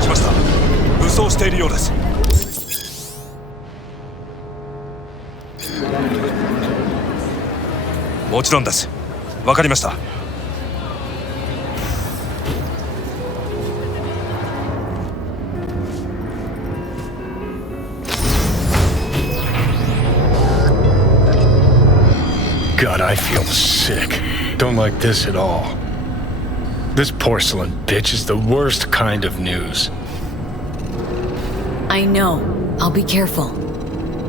しました。武装しているようです。もちろんです。わかりました。God, I feel sick. Don't like this at all. This porcelain bitch is the worst kind of news. I know. I'll be careful.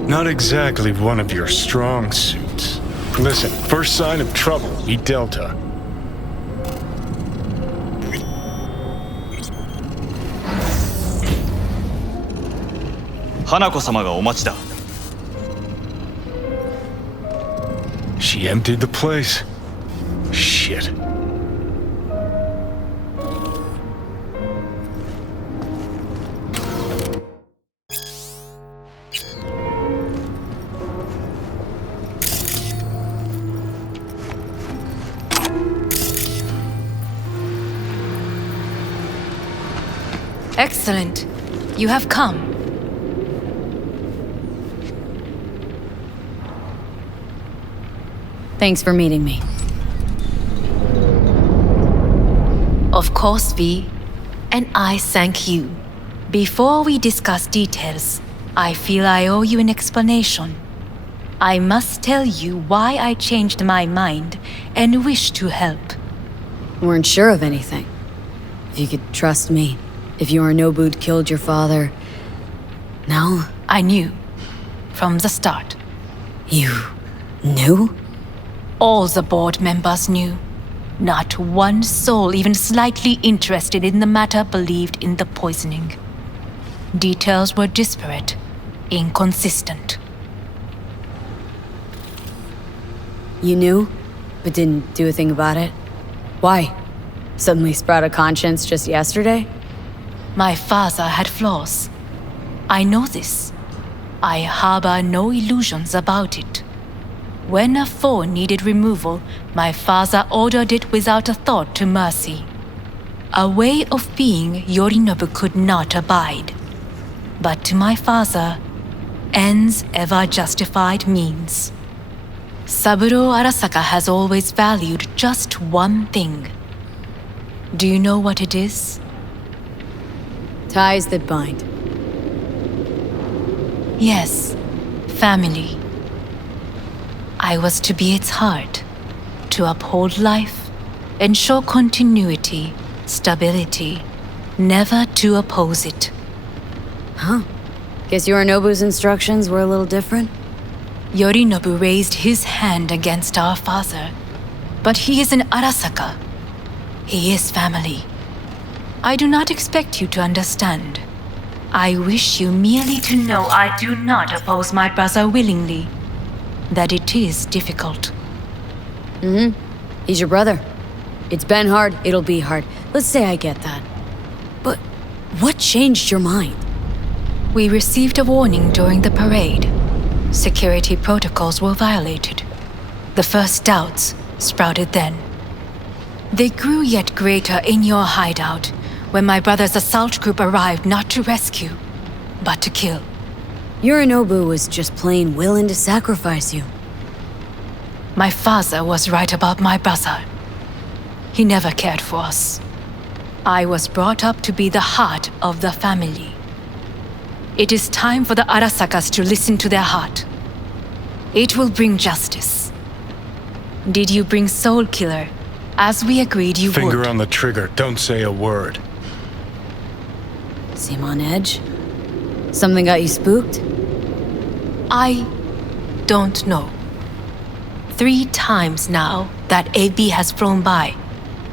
Not exactly one of your strong suits. Listen, first sign of trouble, eat Delta. Hanako-sama ga omachi da. She emptied the place. Shit. Excellent. You have come. Thanks for meeting me. Of course, V. And I thank you. Before we discuss details, I feel I owe you an explanation. I must tell you why I changed my mind and wish to help. Weren't sure of anything. If you could trust me. If Yorinobu'd killed your father... No? I knew. From the start. You... knew? All the board members knew. Not one soul even slightly interested in the matter believed in the poisoning. Details were disparate, inconsistent. You knew, but didn't do a thing about it? Why? Suddenly sprout a conscience just yesterday? My father had flaws. I know this. I harbor no illusions about it. When a foe needed removal, my father ordered it without a thought to mercy. A way of being Yorinobu could not abide. But to my father, ends ever justified means. Saburo Arasaka has always valued just one thing. Do you know what it is? Ties that bind. Yes, family. I was to be its heart, to uphold life, ensure continuity, stability, never to oppose it. Huh. Guess Yorinobu's instructions were a little different? Yorinobu raised his hand against our father, but he is an Arasaka. He is family. I do not expect you to understand. I wish you merely to know I do not oppose my brother willingly. That it is difficult. He's your brother. It's been hard, it'll be hard. Let's say I get that. But what changed your mind? We received a warning during the parade. Security protocols were violated. The first doubts sprouted then. They grew yet greater in your hideout when my brother's assault group arrived not to rescue, but to kill. Yorinobu was just plain willing to sacrifice you. My father was right about my brother. He never cared for us. I was brought up to be the heart of the family. It is time for the Arasakas to listen to their heart. It will bring justice. Did you bring Soul Killer, as we agreed you would? Finger on the trigger, don't say a word. Seem on edge? Something got you spooked? I don't know. 3 times now that AB has flown by.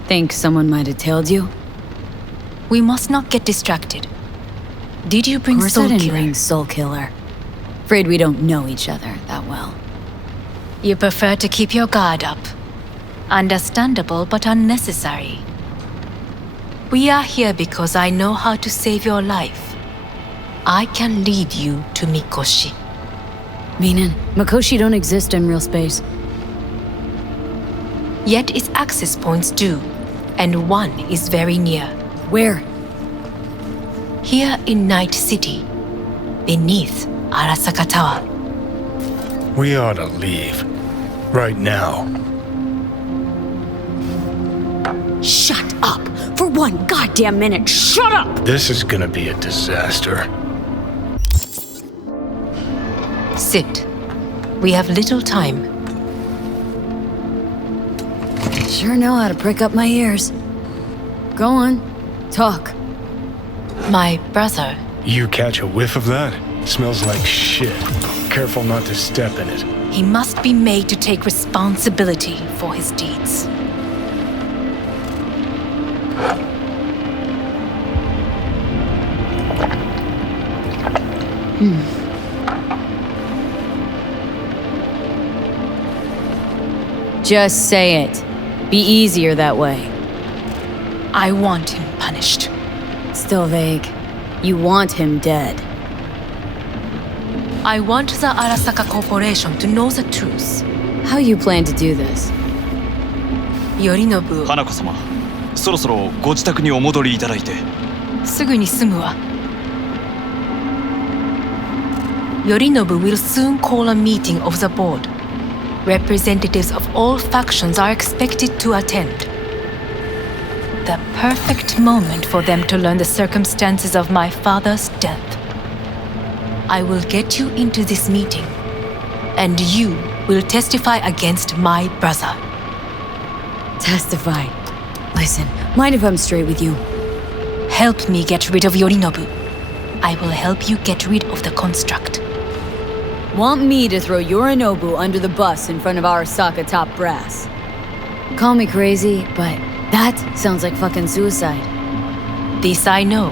Think someone might have tailed you? We must not get distracted. Did you bring Soul I didn't Killer? bring Soul Killer. Afraid we don't know each other that well. You prefer to keep your guard up. Understandable but unnecessary. We are here because I know how to save your life. I can lead you to Mikoshi. Meaning, Mikoshi don't exist in real space. Yet its access points do, and one is very near. Where? Here in Night City, beneath Arasaka Tower. We ought to leave. Right now. Shut up! For one goddamn minute, shut up! This is gonna be a disaster. Sit. We have little time. Sure know how to prick up my ears. Go on, talk. My brother. You catch a whiff of that? Smells like shit. Careful not to step in it. He must be made to take responsibility for his deeds. Just say it. Be easier that way. I want him punished. Still vague. You want him dead. I want the Arasaka Corporation to know the truth. How you plan to do this? Yorinobu, 花子様、そろそろご自宅にお戻りいただいて。すぐに済むわ。Yorinobu will soon call a meeting of the board. Representatives of all factions are expected to attend. The perfect moment for them to learn the circumstances of my father's death. I will get you into this meeting, and you will testify against my brother. Testify. Listen, mind if I'm straight with you? Help me get rid of Yorinobu. I will help you get rid of the construct. Want me to throw Yorinobu under the bus in front of Arasaka top brass? Call me crazy, but that sounds like fucking suicide. This I know.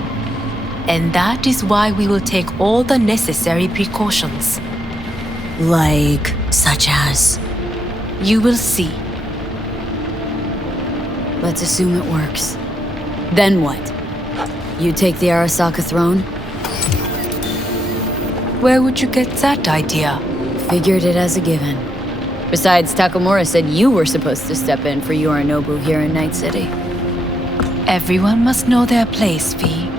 And that is why we will take all the necessary precautions. Like, such as? You will see. Let's assume it works. Then what? You take the Arasaka throne? Where would you get that idea? Figured it as a given. Besides, Takamura said you were supposed to step in for Yorinobu here in Night City. Everyone must know their place, V.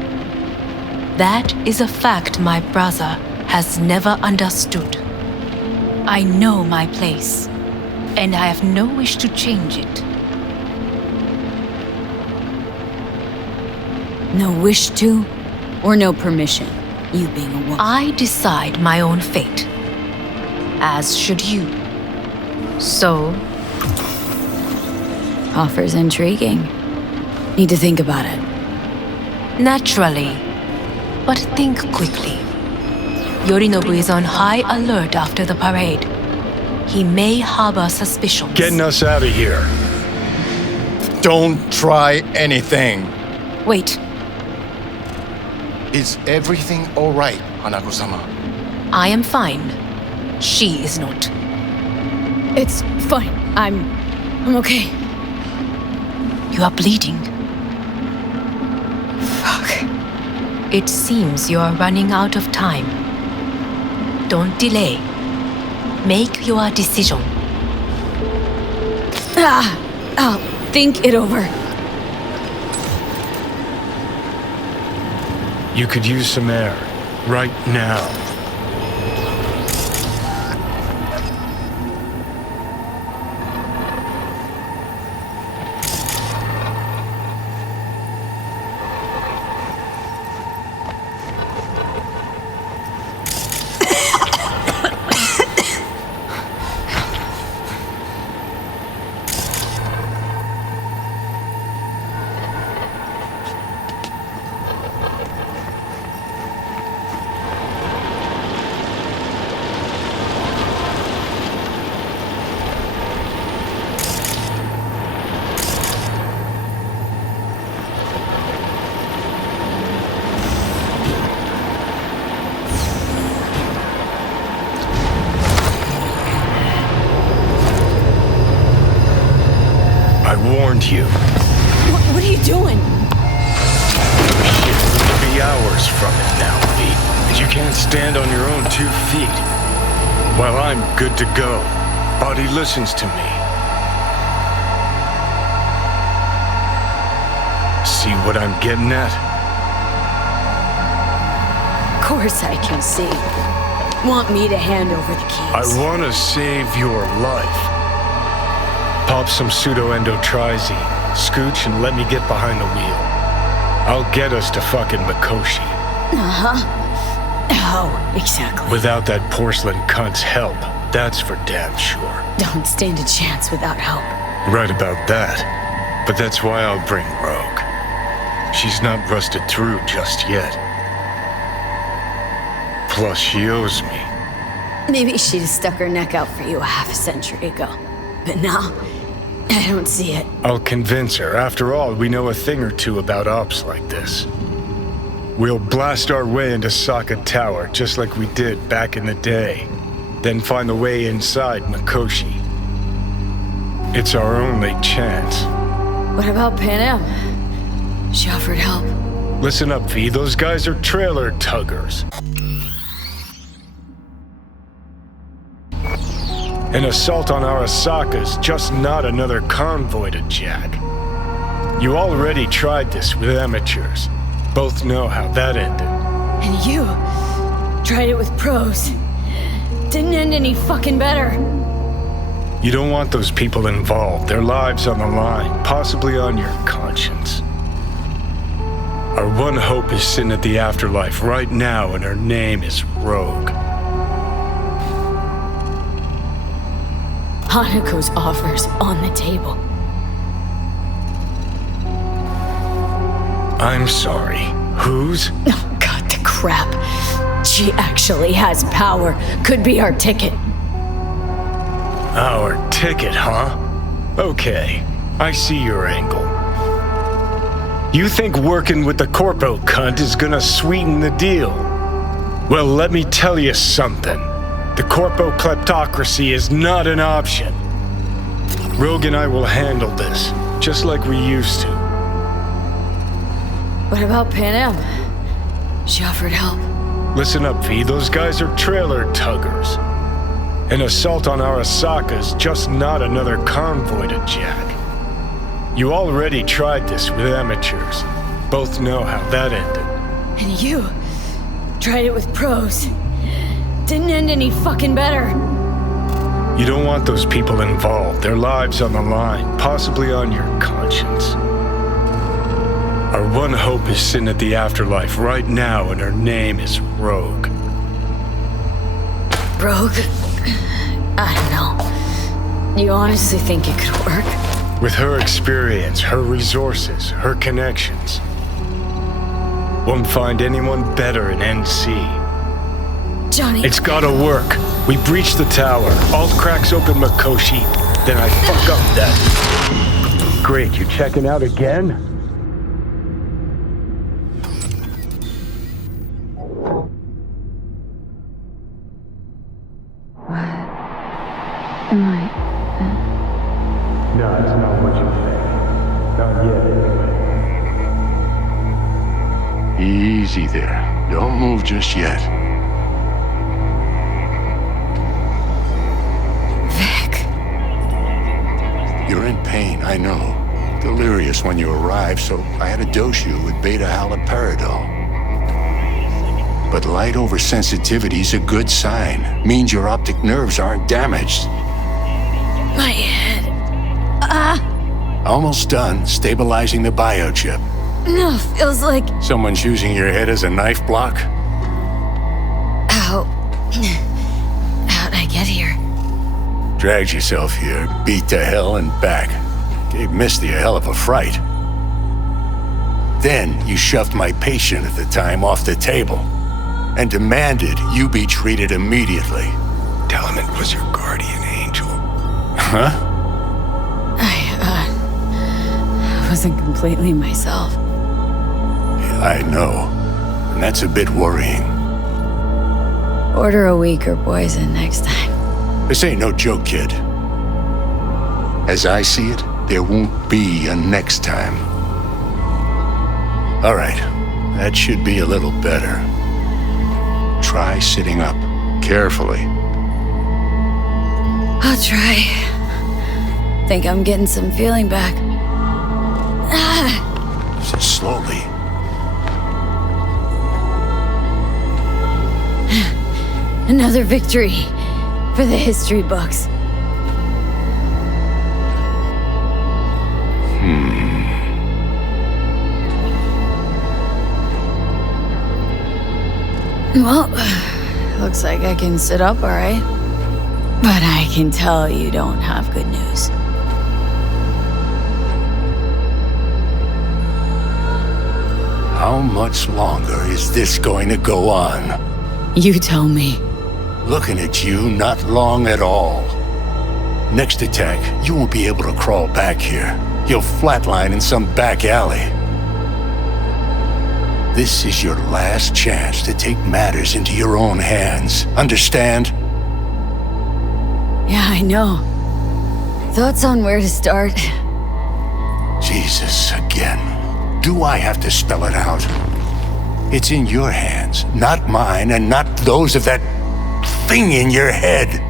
That is a fact my brother has never understood. I know my place, and I have no wish to change it. No wish to, or no permission, you being a woman? I decide my own fate, as should you. So, Offer's intriguing. Need to think about it. naturally, but think quickly. Yorinobu is on high alert after the parade. He may harbor suspicions. Getting us out of here. Don't try anything. Wait, Is everything all right, Hanako-sama? I am fine. She is not. It's fine. I'm okay. You are bleeding. Fuck. It seems you are running out of time. Don't delay. Make your decision. I'll think it over. You could use some air. Right now. Warned you. What are you doing? Shit, we'll be hours from it now, V. And you can't stand on your own 2 feet. Well, I'm good to go. Body listens to me. See what I'm getting at? course I can see. Want me to hand over the keys? I want to save your life. Pop some pseudo-endotrizine, scooch, and let me get behind the wheel. I'll get us to fucking Mikoshi. How exactly? Without that porcelain cunt's help, that's for damn sure. Don't stand a chance without help. Right about that. But that's why I'll bring Rogue. She's not rusted through just yet. Plus, she owes me. Maybe she'd have stuck her neck out for you a half a century ago. But now, I don't see it. I'll convince her. After all, we know a thing or two about ops like this. We'll blast our way into Sokka Tower, just like we did back in the day. Then find the way inside Mikoshi. It's our only chance. What about Pan Am? She offered help. Listen up, V. Those guys are trailer tuggers. An assault on Arasaka's just not another convoy to jack. You already tried this with amateurs. Both know how that ended. And you tried it with pros. Didn't end any fucking better. You don't want those people involved, their lives on the line, possibly on your conscience. Our one hope is sitting at the afterlife right now, and her name is Rogue. Hanako's offer's on the table. I'm sorry. Whose? Oh, God, the crap. She actually has power. Could be our ticket. Our ticket, huh? Okay, I see your angle. You think working with the Corpo cunt is gonna sweeten the deal? Well, let me tell you something. The Corpo kleptocracy is not an option. Rogue and I will handle this, just like we used to. What about Pan Am? She offered help. Listen up, V. Those guys are trailer tuggers. An assault on Arasaka's just not another convoy to jack. You already tried this with amateurs. Both know how that ended. And you tried it with pros. Didn't end any fucking better. You don't want those people involved, their lives on the line, possibly on your conscience. Our one hope is sitting at the afterlife right now, and her name is Rogue. Rogue? I don't know. You honestly think it could work? With her experience, her resources, her connections. Won't find anyone better in NC. Johnny... It's gotta work. We breach the tower. Alt cracks open Mikoshi. Then I fuck up that. Great, you checking out again? Am I... No, it's not what you think. Not yet, anyway. Easy there. Don't move just yet. Vic. You're in pain, I know. Delirious when you arrived, so I had to dose you with beta-haloperidol. But light oversensitivity's a good sign. Means your optic nerves aren't damaged. My head. Almost done stabilizing the biochip. No, feels like... Someone's using your head as a knife block? How... How'd I get here? Dragged yourself here, beat to hell and back. Gave Misty a hell of a fright. Then you shoved my patient at the time off the table and demanded you be treated immediately. Tell him it was your guardian angel. Huh? I wasn't completely myself. Yeah, I know. And that's a bit worrying. Order a weaker poison next time. This ain't no joke, kid. As I see it, there won't be a next time. All right, that should be a little better. Try sitting up, carefully. I'll try. Think I'm getting some feeling back. Slowly. Another victory for the history books. Well, looks like I can sit up, all right? But I can tell you don't have good news. How much longer is this going to go on? You tell me. Looking at you, not long at all. Next attack, you won't be able to crawl back here. You'll flatline in some back alley. This is your last chance to take matters into your own hands. Understand? Yeah, I know. Thoughts on where to start? Jesus, again. Do I have to spell it out? It's in your hands, not mine, and not those of that thing in your head.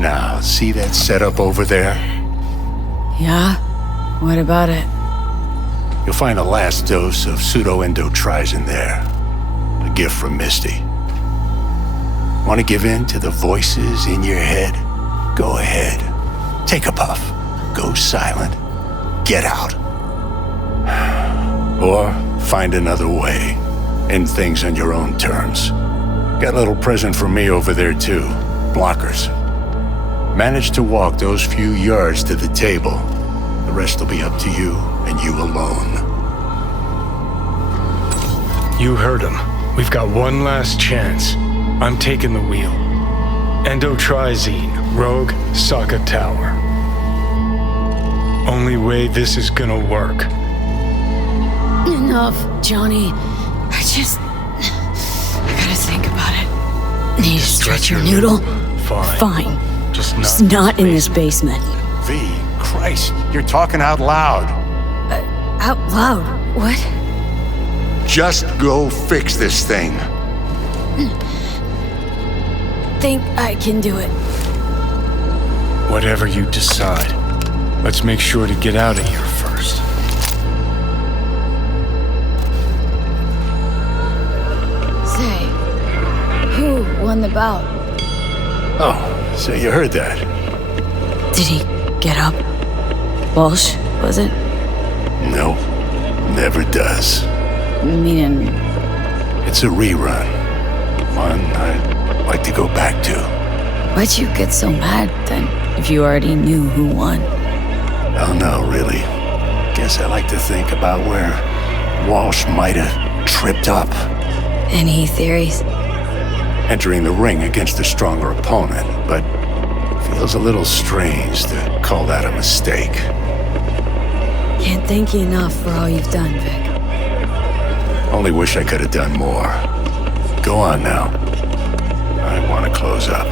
Now, see that setup over there? Yeah? What about it? You'll find a last dose of pseudo-endotrizin there. A gift from Misty. Want to give in to the voices in your head? Go ahead. Take a puff. Go silent. Get out. Or find another way. End things on your own terms. Got a little present for me over there too. Blockers. Manage to walk those few yards to the table. The rest will be up to you and you alone. You heard him. We've got one last chance. I'm taking the wheel. Endotrizine, Rogue, Sokka Tower. Only way this is gonna work. Enough, Johnny. I gotta think about it. Need to stretch your noodle? Fine. Just not in this basement. V, Christ, you're talking out loud. Out loud? What? Just go fix this thing. Think I can do it. Whatever you decide. Let's make sure to get out of here first. Say, who won the bout? Oh, so you heard that. Did he get up? Walsh, was it? No, never does. Meaning... It's a rerun. One I'd like to go back to. Why'd you get so mad, then, if you already knew who won? Oh no, really. Guess I like to think about where Walsh might have tripped up. Any theories? Entering the ring against a stronger opponent, but feels a little strange to call that a mistake. Can't thank you enough for all you've done, Vic. Only wish I could have done more. Go on now. I want to close up.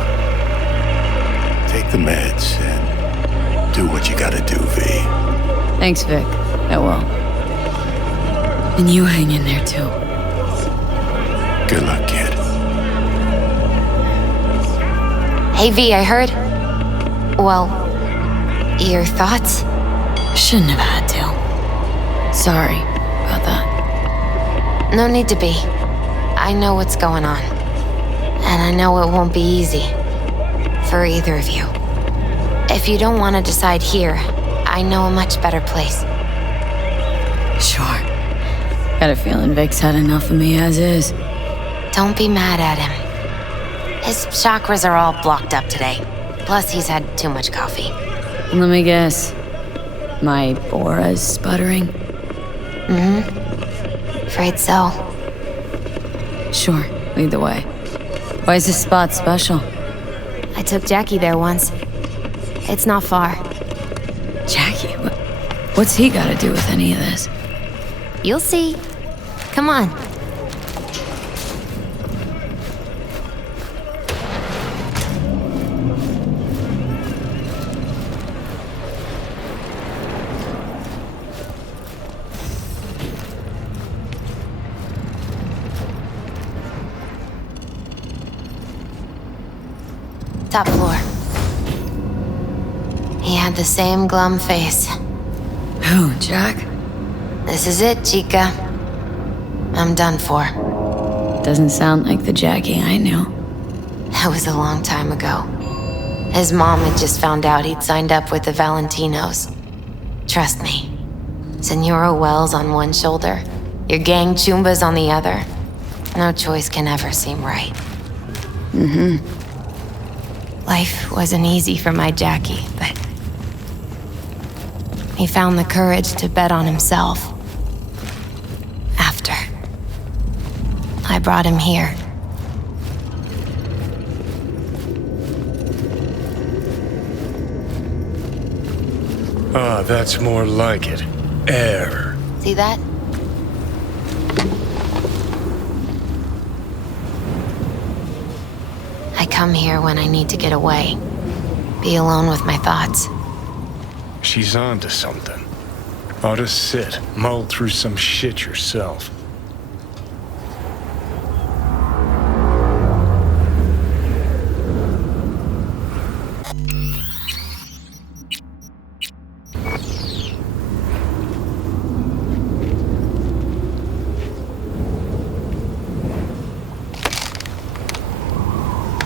Take the meds and do what you gotta do, V. Thanks, Vic. I will. And you hang in there, too. Good luck, kid. Hey, V, I heard. Well, your thoughts? Shouldn't have had to. Sorry about that. No need to be. I know what's going on. And I know it won't be easy. For either of you. If you don't want to decide here, I know a much better place. Sure. Got a feeling Vic's had enough of me as is. Don't be mad at him. His chakras are all blocked up today. Plus, he's had too much coffee. Let me guess. My aura's sputtering? Afraid so. Sure, lead the way. Why is this spot special? I took Jackie there once. It's not far. Jackie? What's he got to do with any of this? You'll see. Come on. Top floor. He had the same glum face. Who, Jack? This is it, Chica. I'm done for. Doesn't sound like the Jackie I knew. That was a long time ago. His mom had just found out he'd signed up with the Valentinos. Trust me. Senora Wells on one shoulder, your gang Chumbas on the other. No choice can ever seem right. Life wasn't easy for my Jackie, but he found the courage to bet on himself. After I brought him here. Ah, that's more like it. Air. See that? I come here when I need to get away. Be alone with my thoughts. She's onto something. Ought to sit, mull through some shit yourself.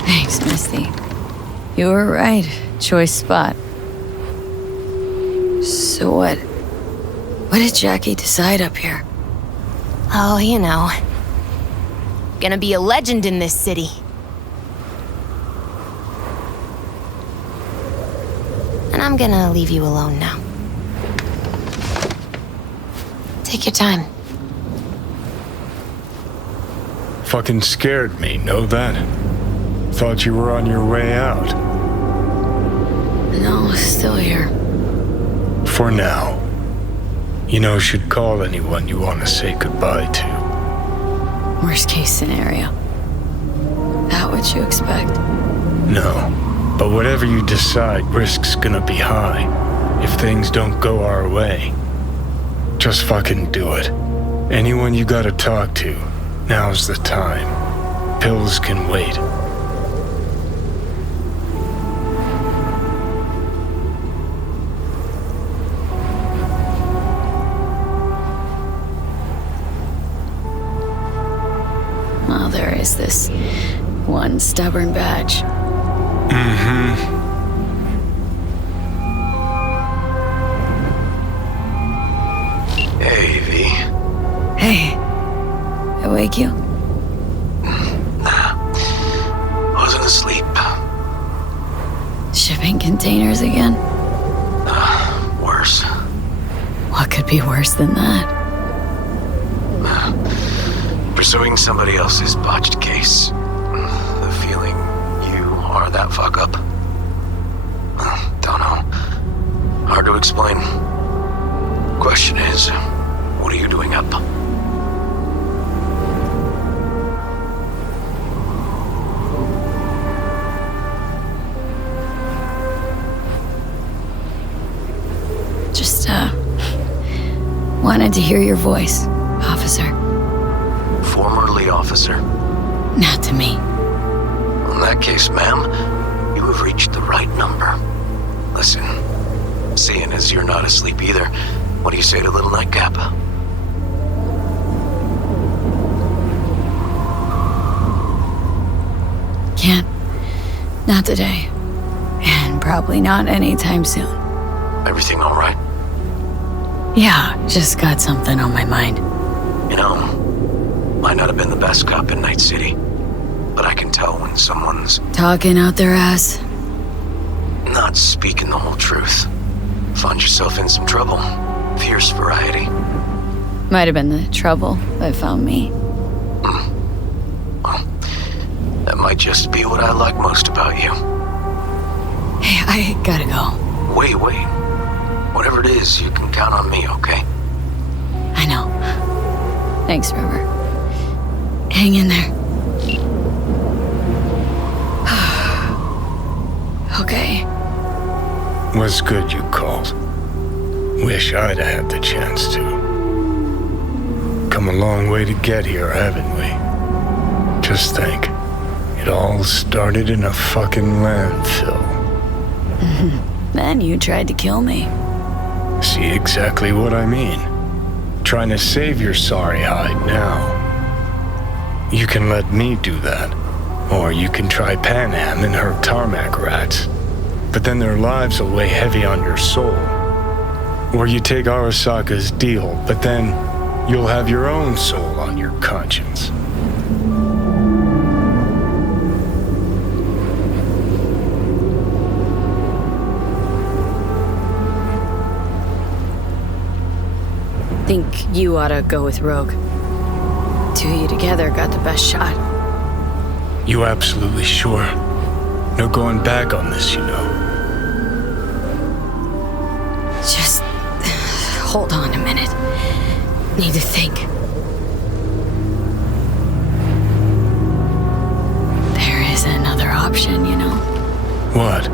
Thanks, Misty. You were right. Choice spot. So what did Jackie decide up here? Oh, you know. Gonna be a legend in this city. And I'm gonna leave you alone now. Take your time. Fucking scared me, know that? Thought you were on your way out. No, still here. For now. You know, should call anyone you want to say goodbye to. Worst case scenario. That what you expect? No. But whatever you decide, risk's gonna be high. If things don't go our way. Just fucking do it. Anyone you gotta talk to, now's the time. Pills can wait. Well, there is this one stubborn badge. Hey, V. Hey, I wake you? Nah. Wasn't asleep. Shipping containers again? Worse. What could be worse than that? Pursuing somebody else's botched case. The feeling you are that fuck up. Don't know. Hard to explain. Question is, what are you doing up? Just, wanted to hear your voice, officer. Formerly officer. Not to me. In that case, ma'am, you have reached the right number. Listen, seeing as you're not asleep either, what do you say to little nightcap? Can't. Not today. And probably not anytime soon. Everything all right? Yeah, just got something on my mind. You know, might not have been the best cop in Night City, but I can tell when someone's Talking out their ass? not speaking the whole truth. Find yourself in some trouble. Fierce variety. Might have been the trouble that found me. Well, that might just be what I like most about you. Hey, I gotta go. Wait. Whatever it is, you can count on me, okay? I know. Thanks, River. Hang in there. Okay. Was good you called. Wish I'd had the chance to. Come a long way to get here, haven't we? Just think. It all started in a fucking landfill. Then you tried to kill me. See exactly what I mean? Trying to save your sorry hide now. You can let me do that. Or you can try Pan Am and her tarmac rats. But then their lives will weigh heavy on your soul. Or you take Arasaka's deal, but then you'll have your own soul on your conscience. Think you ought to go with Rogue. Two of you together got the best shot. You absolutely sure? No going back on this, you know. Just hold on a minute. Need to think. There is another option, you know. What?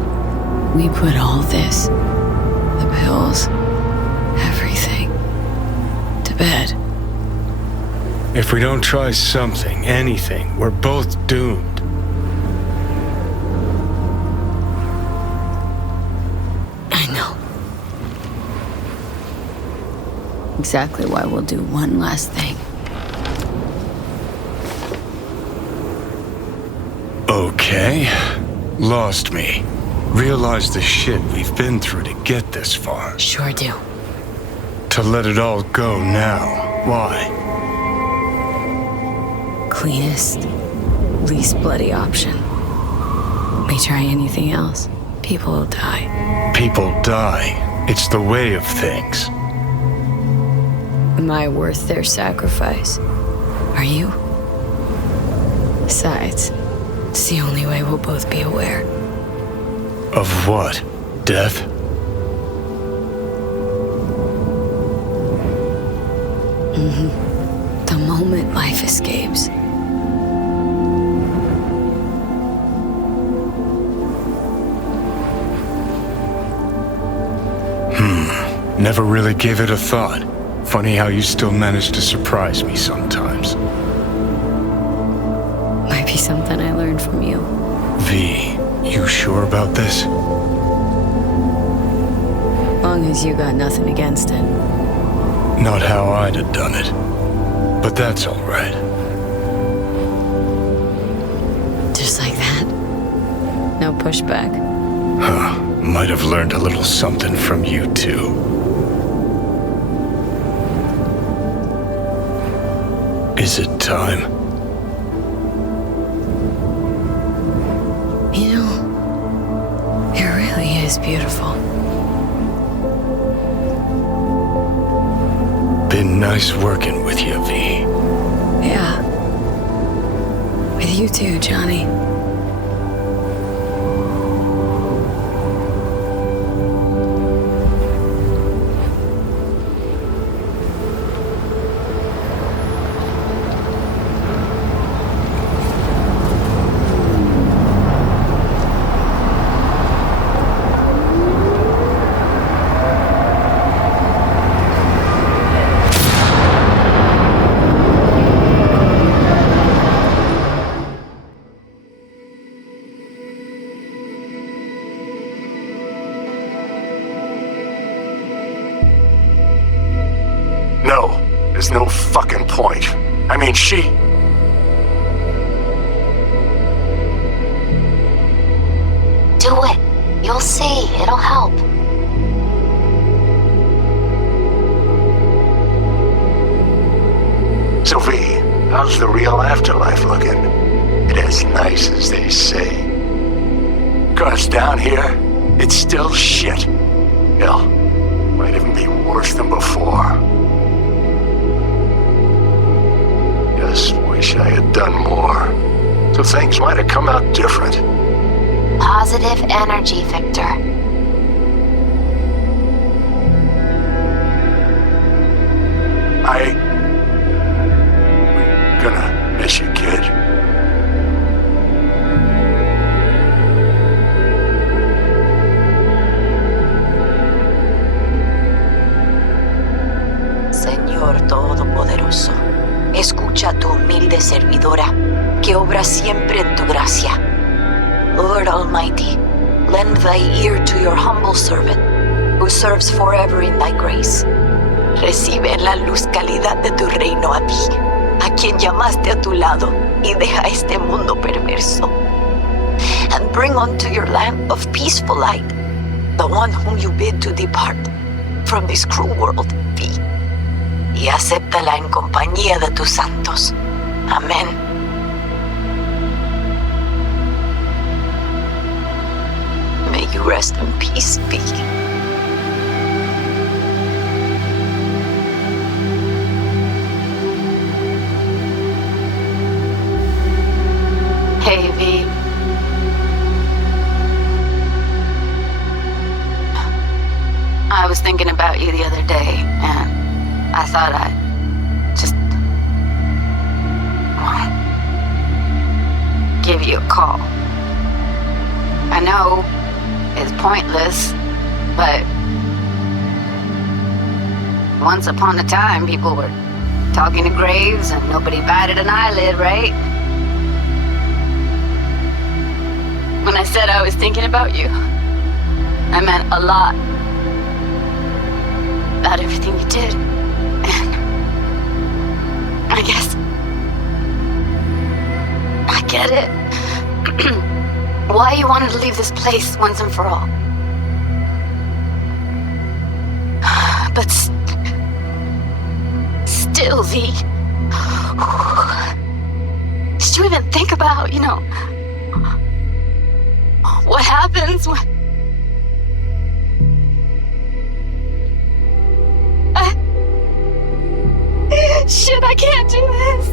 We put all this, the pills, everything, to bed. If we don't try something, anything, we're both doomed. I know. Exactly why we'll do one last thing. Okay. Lost me. Realized the shit we've been through to get this far. Sure do. To let it all go now. Why? Cleanest, least bloody option. We try anything else, people will die. People die. It's the way of things. Am I worth their sacrifice? Are you? Besides, it's the only way we'll both be aware. Of what? Death? Mm-hmm. The moment life escapes. Never really gave it a thought. Funny how you still manage to surprise me sometimes. Might be something I learned from you. V, you sure about this? Long as you got nothing against it. Not how I'd have done it. But that's all right. Just like that? No pushback? Huh. Might have learned a little something from you, too. Is it time? You know, it really is beautiful. Been nice working with you, V. Yeah. With you too, Johnny. There's no fucking point. I mean, she... Do it. You'll see. It'll help. Sophie, how's the real afterlife looking? It as nice as they say. 'Cause down here, it's still shit. Hell, might even be worse than before. Just wish I had done more, so things might have come out different. Positive energy, Victor. I'm gonna miss you, kid. Señor Todopoderoso, escucha a tu humilde servidora, que obra siempre en tu gracia. Lord Almighty, lend thy ear to your humble servant, who serves forever in thy grace. Recibe en la luz calidad de tu reino a ti, a quien llamaste a tu lado y deja este mundo perverso. And bring unto your lamp of peaceful light the one whom you bid to depart from this cruel world, V. Y acéptala en compañía de tus santos. Amén. May you rest in peace, V. Hey, V. I was thinking about you the other day, and I thought I'd just give you a call. I know it's pointless, but once upon a time, people were talking to graves and nobody batted an eyelid, right? When I said I was thinking about you, I meant a lot. About everything you did. And I guess I get it. Why you wanted to leave this place once and for all. But still, V. Did you even think about, what happens when... Shit, I can't do this.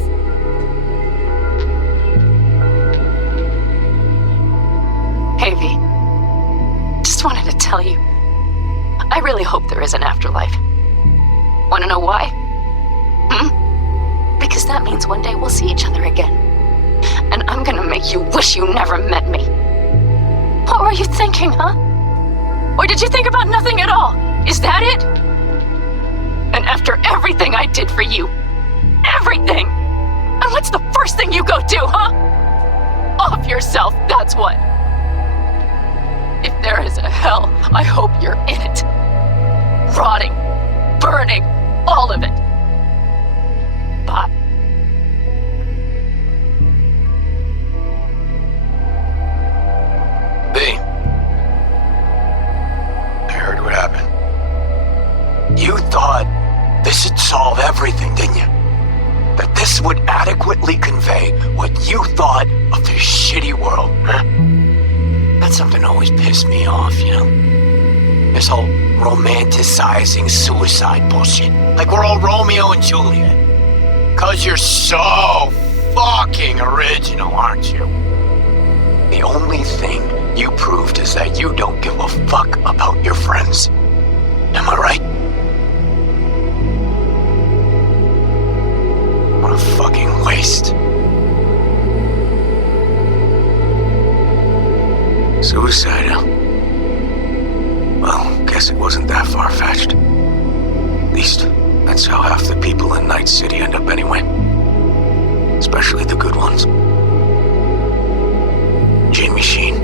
Hey, V. Just wanted to tell you, I really hope there is an afterlife. Want to know why? Because that means one day we'll see each other again. And I'm gonna make you wish you never met me. What were you thinking, huh? Or did you think about nothing at all? Is that it? And after everything I did for you, everything! And what's the first thing you go do, huh? Off yourself, that's what. If there is a hell, I hope you're in it. Rotting, burning, all of it. Bye. B. I heard what happened. You thought this would solve everything, didn't you? That this would adequately convey what you thought of this shitty world, huh? That's something that always pissed me off, This whole romanticizing suicide bullshit. Like we're all Romeo and Juliet. 'Cause you're so fucking original, aren't you? The only thing you proved is that you don't give a fuck about your friends. Am I right? What a fucking waste. Suicide, huh? Well, guess it wasn't that far-fetched. At least, that's how half the people in Night City end up anyway. Especially the good ones. Jamie Sheen,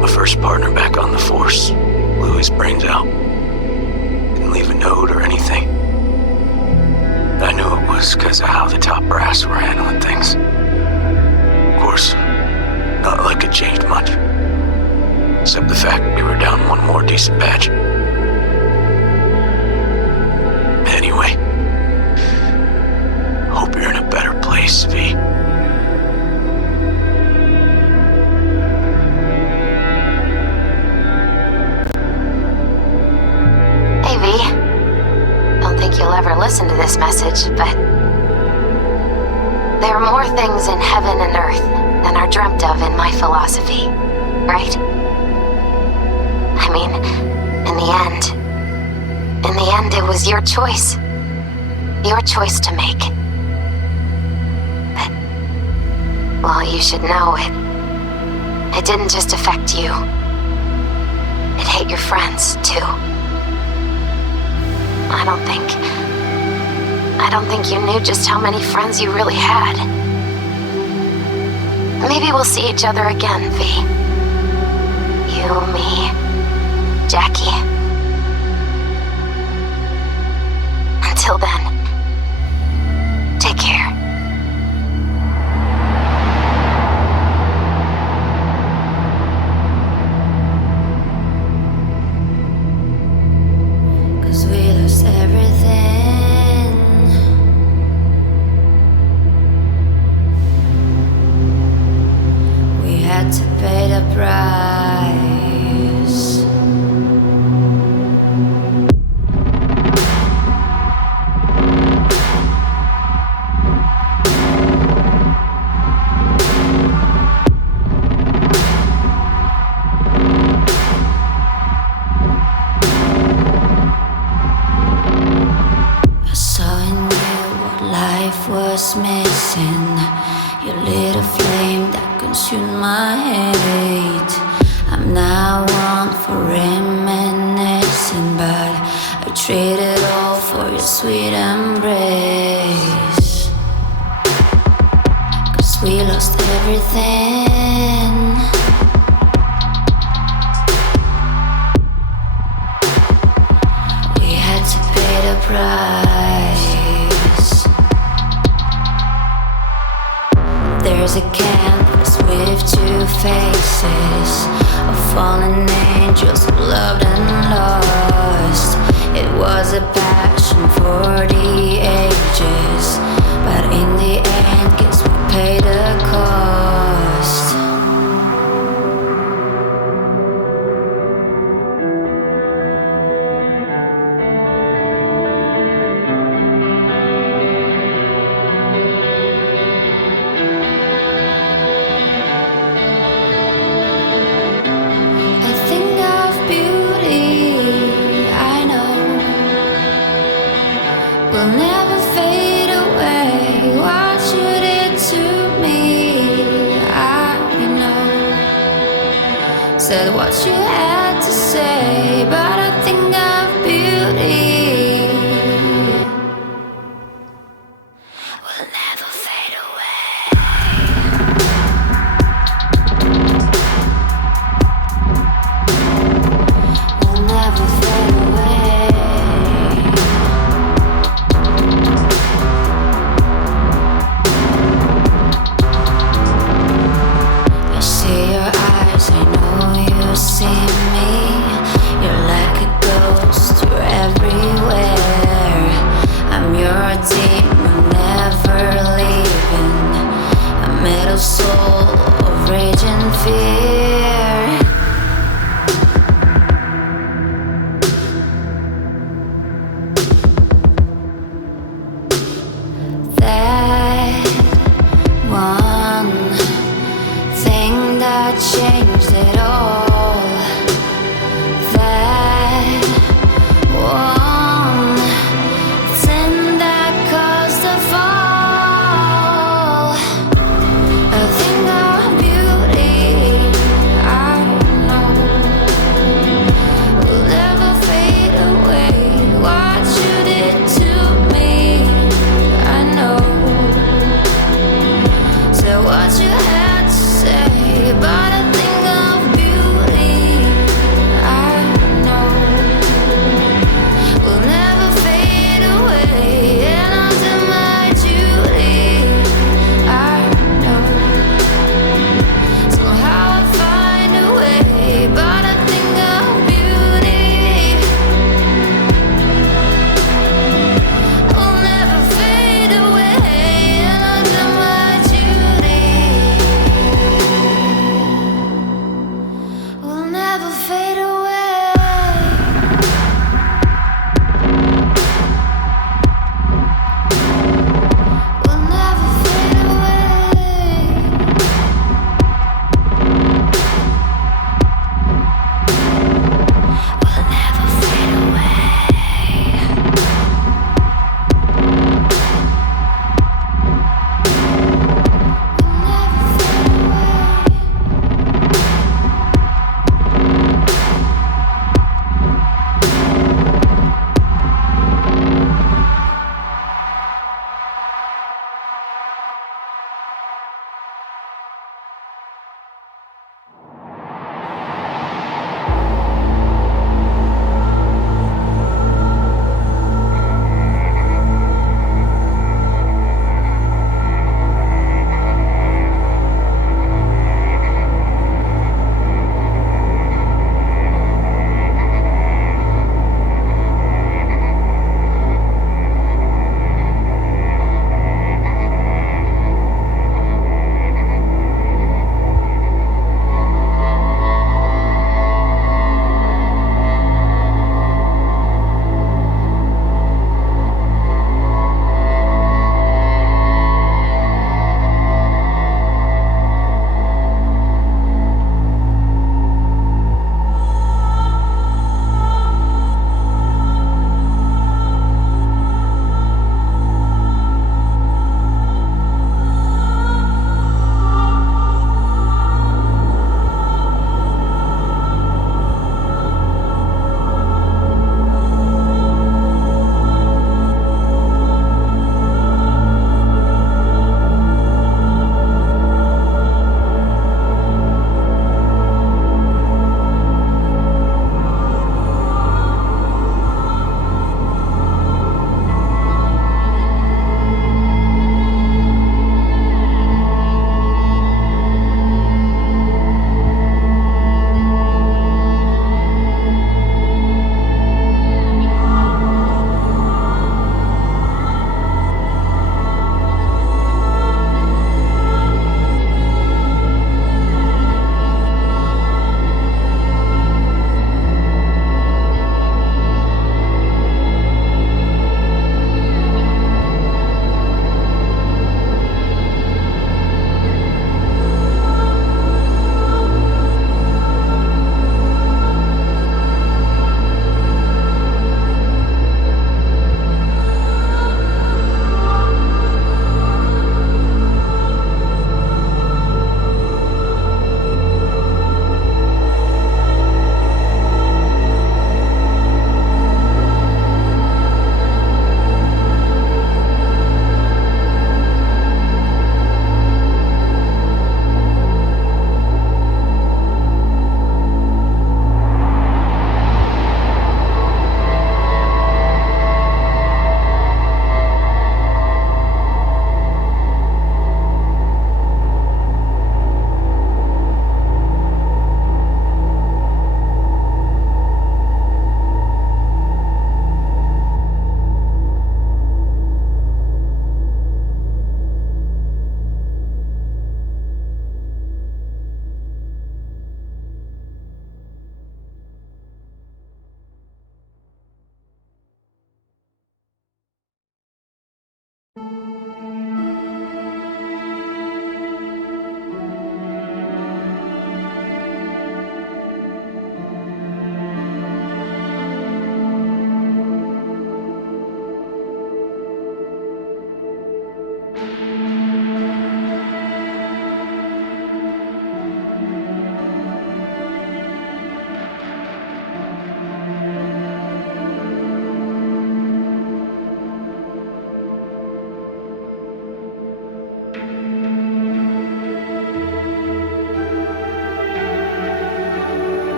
my first partner back on the force, blew his brains out. Didn't leave a note or anything. I knew it was because of how the top brass were handling things. Of course, not like it changed much. Except the fact we were down one more decent batch. Anyway, hope you're in a better place, V. Hey, V. Don't think you'll ever listen to this message, but there are more things in heaven and earth than are dreamt of in my philosophy, right? I mean, in the end, it was your choice. Your choice to make. But, well, you should know it didn't just affect you. It hit your friends, too. I don't think you knew just how many friends you really had. Maybe we'll see each other again, V. You, me, Jackie. Until then, take care. price. I saw in you what life was missing. You lit a flame that consumed my hate. I'm now one for reminiscing, but I traded all for your sweet embrace. 'Cause we lost everything. We had to pay the price. There's a canvas with two faces of fallen angels who loved and lost. It was a passion for the ages, but in the end, guess we paid the cost. I think of beauty, I know, will never fade away. What you did to me, I know. Said what you had to say, but I think of beauty will never fade away. Will never fade away. I see your eyes, I know you see me. You're like a ghost, you're everywhere. I'm your demon, never leaving. A metal soul of rage and fear. That one thing that changed it all. That one thing that caused the fall. I think of beauty, I